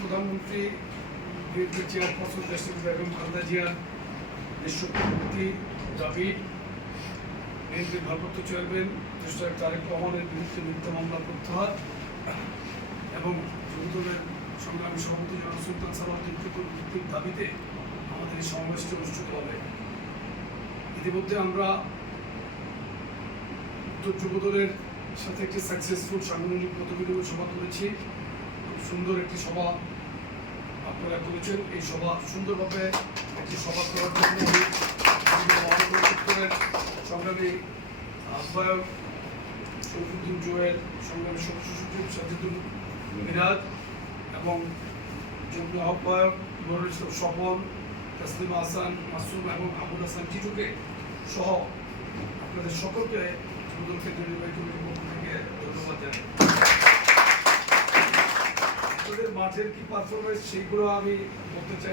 প্রধানমন্ত্রী, BNP chairperson দেশটির বেগম খালেদা জিয়ার দেশপ্রতি দাবি বিএনপির ভারপ্রাপ্ত চেয়ারম্যান দেশটার তারেক রহমানের বিরুদ্ধে মিথ্যা মামলা প্রত্যাহার এবং যুবদলের সংগ্রামী সভাপতি সুলতান সালাউদ্দিন মুক্তির দাবিতে আমাদের এই সমাবেশটি অনুষ্ঠিত হবে। ইতিমধ্যে আমরা যুবদলের সাথে একটি সাকসেসফুল সাংগঠনিক প্রতিনিধি সভা করেছি। সুন্দর একটি সভা আপনারা করেছেন। এই সভা সুন্দরভাবে একটি সভা করার জন্য সংগ্রামী আহ্বায়ক শরীফুদ্দিন জোয়েল, সংগ্রামী সদস্য সচিব সাজিদুল মিরাজ এবং যুগ্ম আহ্বায়ক নুরুল স্বপন, তাসলিমা হাসান, মাসুম এবং আবুল হাসান টিটুকে সহ আপনাদের সকলকে যুবদল কেন্দ্রীয় নির্বাহী কমিটির আপনাদের মাঠের কি পারফরমেন্স সেইগুলো আমি বলতে চাই।